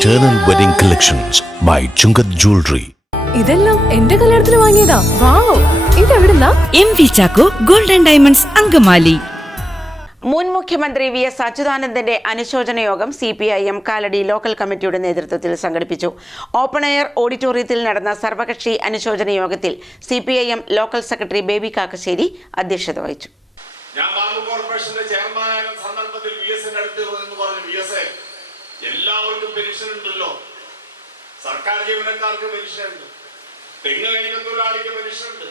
Eternal Wedding Collections by Chungat Jewelry. ഇതെല്ലാം എന്റെ കല്യാണത്തിന് വാങ്ങിയതാ. വാവ്, ഇതെവിടുന്നാ? MV Chacko Gold and Diamonds Angamaly. മുൻ മുഖ്യമന്ത്രി VS അച്യുതാനന്ദന്റെ അനുശോചന യോഗം CPIM കാലടി ലോക്കൽ കമ്മിറ്റിയുടെ നേതൃത്വത്തിൽ സംഘടിപ്പിച്ചു. ഓപ്പൺ എയർ ഓഡിറ്റോറിയത്തിൽ നടന്ന സർവകക്ഷി അനുശോചന യോഗത്തിൽ CPIM local secretary baby Kakkassery അധ്യക്ഷത വഹിച്ചു. ഞാൻ ബാബു കോർപ്പറേഷന്റെ ചെയർമാനായ സന്ദർഭത്തിൽ VSന്റെ അടുത്ത് എന്ന് പറഞ്ഞു, VS എല്ലാവർക്കും പെൻഷൻ ഉണ്ടല്ലോ, സർക്കാർ ജീവനക്കാർക്ക് പെൻഷൻ ഉണ്ട്, തെങ്ങ് കയറ്റ തൊഴിലാളിക്ക് പെൻഷൻ ഉണ്ട്,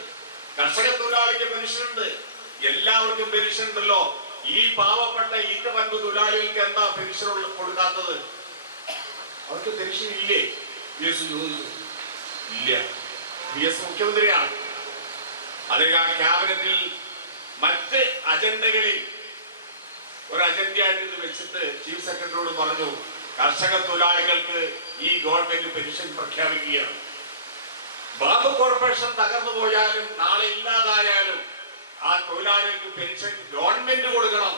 കർഷക തൊഴിലാളിക്ക് പെൻഷൻ ഉണ്ട്, എല്ലാവർക്കും പെൻഷൻ ഉണ്ടല്ലോ. ഈ പാവപ്പെട്ട ഈറ്റപ്പൻപ് തൊഴിലാളികൾക്ക് എന്താ പെൻഷൻ കൊടുക്കാത്തത്? അവർക്ക് പെൻഷൻ ഇല്ലേ? VS ചോദിച്ചു. ഇല്ല. VS മുഖ്യമന്ത്രിയാണ്. അദ്ദേഹം ആ ക്യാബിനറ്റിൽ മറ്റ് അജണ്ടകളിൽ ഒരു അജണ്ടയായിട്ട് ഇത് വെച്ചിട്ട് ചീഫ് സെക്രട്ടറിയോട് പറഞ്ഞു, കർഷക തൊഴിലാളികൾക്ക് ഈ ഗവൺമെന്റ് പെൻഷൻ പ്രഖ്യാപിക്കുകയാണ്. ബാബു കോർപ്പറേഷൻ തകർന്നു പോയാലും നാളെ ഇല്ലാതായാലും ആ തൊഴിലാളികൾക്ക് പെൻഷൻ ഗവൺമെന്റ് കൊടുക്കണം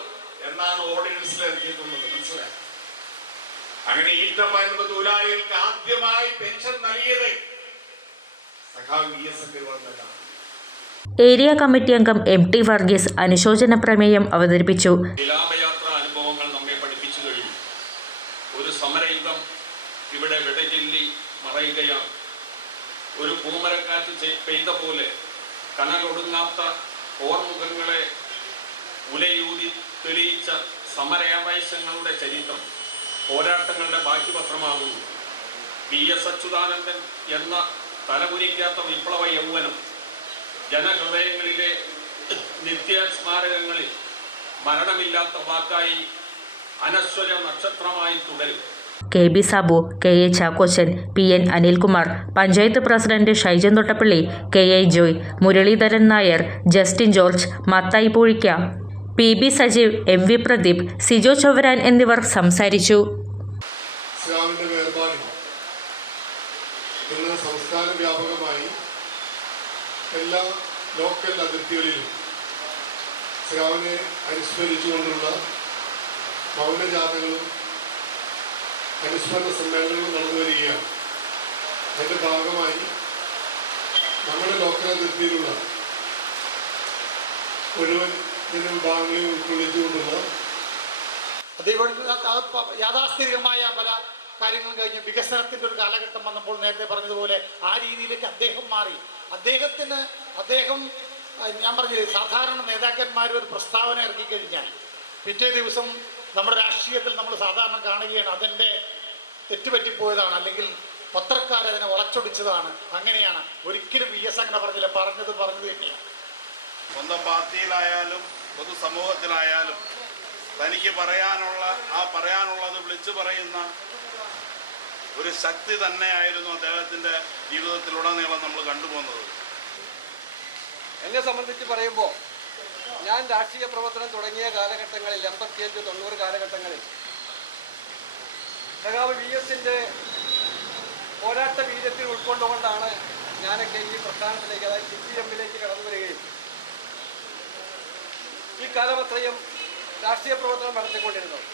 എന്നാണ് ഓർഡിനൻസിൽ ഇറക്കിയിട്ടുള്ളത്. മനസ്സിലായി? അങ്ങനെ ഈറ്റപ്പൻപ് തൊഴിലാളികൾക്ക് ആദ്യമായി പെൻഷൻ നൽകിയത് സഖാവ് VS ഗവൺമെന്റാണ്. ഏരിയ കമ്മിറ്റി അംഗം MT വർഗീസ് അനുശോചന പ്രമേയം അവതരിപ്പിച്ചു. വിലാപയാത്ര അനുഭവങ്ങൾ നമ്മെ പഠിപ്പിച്ചു കഴിഞ്ഞു. ഒരു സമരയുഗം ഇവിടെ വിടചൊല്ലി മറയുകയാണ്. ഒരു പൂമരക്കാറ്റ് പെയ്ത പോലെ കനലൊടുങ്ങാത്ത ഓർമുഖങ്ങളെ ഉലയൂതി തെളിയിച്ച സമരാവേശങ്ങളുടെ ചരിത്രം പോരാട്ടങ്ങളുടെ ബാക്കിപത്രമാകുന്നു. VS അച്യുതാനന്ദൻ എന്ന തലകുനിക്കാത്ത വിപ്ലവ യൗവനം ജനഹൃദയങ്ങളിലെ നിത്യ സ്മാരകങ്ങളിൽ മരണമില്ലാത്ത വാക്കായി അനശ്വര നക്ഷത്രമായി തുടരും. KB Sabu, KA Chackochan, PN Anilkumar, panchayat president Shaijan Thottappally, KI Joy, Muraleedharan Nair, Justin George, Mathai Poozhikka, PB Sajeev, MV Pradeep, Sijo Chovvaran എന്നിവർ സംസാരിച്ചു. സംസ്ഥാന വ്യാപകമായി എല്ലാ ലോക്കൽ അതിർത്തികളിലും ശ്രാവനെ അനുസ്മരിച്ചുകൊണ്ടുള്ള മൗനജാഥകളും അനുസ്മരണ സമ്മേളനങ്ങളും നടന്നു വരികയാണ്. അതിൻ്റെ ഭാഗമായി നമ്മുടെ ലോക്കൽ അതിർത്തിയിലുള്ള മുഴുവൻ വിഭാഗങ്ങളെയും ഉൾക്കൊള്ളിച്ചുകൊണ്ടുള്ള യാഥാസ്ഥിതികമായ പല കാര്യങ്ങളും കഴിഞ്ഞ് വികസനത്തിൻ്റെ ഒരു കാലഘട്ടം വന്നപ്പോൾ നേരത്തെ പറഞ്ഞതുപോലെ ആ രീതിയിലേക്ക് അദ്ദേഹം മാറി. അദ്ദേഹം ഞാൻ പറഞ്ഞില്ലേ, സാധാരണ നേതാക്കന്മാർ ഒരു പ്രസ്താവന ഇറക്കിക്കഴിഞ്ഞാൽ പിറ്റേ ദിവസം നമ്മുടെ രാഷ്ട്രീയത്തിൽ നമ്മൾ സാധാരണ കാണുകയാണ് അതിൻ്റെ തെറ്റുപറ്റിപ്പോയതാണ്, അല്ലെങ്കിൽ പത്രക്കാരതിനെ വളച്ചൊടിച്ചതാണ്, അങ്ങനെയാണ്. ഒരിക്കലും VS അങ്ങനെ പറഞ്ഞില്ല, പറഞ്ഞത് തന്നെയാണ്. സ്വന്തം പാർട്ടിയിലായാലും പൊതുസമൂഹത്തിലായാലും തനിക്ക് പറയാനുള്ളത് വിളിച്ചു പറയുന്ന ഒരു ശക്തി തന്നെയായിരുന്നു അദ്ദേഹത്തിൻ്റെ ജീവിതത്തിലുടനീളം നമ്മൾ കണ്ടുപോകുന്നത്. എന്നെ സംബന്ധിച്ച് പറയുമ്പോൾ ഞാൻ രാഷ്ട്രീയ പ്രവർത്തനം തുടങ്ങിയ കാലഘട്ടങ്ങളിൽ 85-90 കാലഘട്ടങ്ങളിൽ സഖാവ് VSന്റെ പോരാട്ട വീര്യത്തിൽ ഉൾക്കൊണ്ടുകൊണ്ടാണ് ഞാനൊക്കെ ഈ പ്രസ്ഥാനത്തിലേക്ക്, അതായത് CPMലേക്ക് കടന്നു വരികയും ഈ കാലമത്രയും രാഷ്ട്രീയ പ്രവർത്തനം നടത്തിക്കൊണ്ടിരുന്നത്.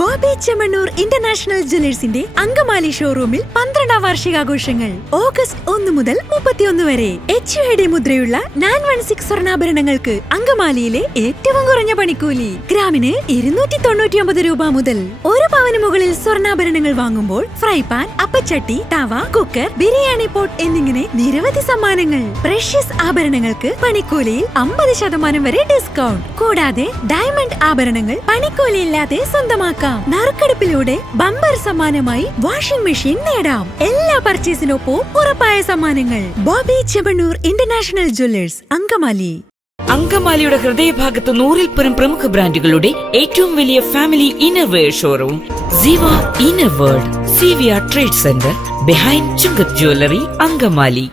ബോബി ചെമ്മണ്ണൂർ ഇന്റർനാഷണൽ ജ്വല്ലേഴ്സിന്റെ അങ്കമാലി ഷോറൂമിൽ 12ാം വാർഷികാഘോഷങ്ങൾ ഓഗസ്റ്റ് 1 മുതൽ 31 വരെ. HUID മുദ്രയുള്ള 916 സ്വർണ്ണാഭരണങ്ങൾക്ക് അങ്കമാലിയിലെ ഏറ്റവും കുറഞ്ഞ പണിക്കൂലി. ഗ്രാമിന് 299 രൂപ മുതൽ. 1 പവന് മുകളിൽ സ്വർണ്ണാഭരണങ്ങൾ വാങ്ങുമ്പോൾ ഫ്രൈ പാൻ, അപ്പച്ചട്ടി, തവ, കുക്കർ, ബിരിയാണി പോട്ട് എന്നിങ്ങനെ നിരവധി സമ്മാനങ്ങൾ. പ്രഷ്യസ് ആഭരണങ്ങൾക്ക് പണിക്കൂലിയിൽ 50% വരെ ഡിസ്കൗണ്ട്. കൂടാതെ ഡയമണ്ട് ആഭരണങ്ങൾ പണിക്കൂലിയില്ലാതെ സ്വന്തമാക്കാം. നറുക്കെടുപ്പിലൂടെ ബമ്പർ സമ്മാനമായി വാഷിംഗ് മെഷീൻ നേടാം. എല്ലാ പർച്ചേസിനൊപ്പം ഉറപ്പായ സമ്മാനങ്ങൾ. Boby Chemmanur international jewellers, Angamaly. അങ്കമാലിയുടെ ഹൃദയഭാഗത്ത് 100-ൽ-പരം പ്രമുഖ ബ്രാൻഡുകളുടെ ഏറ്റവും വലിയ family innerwear showroom Ziva inner world, CVR trade centre, behind Chungath jewellery, Angamaly.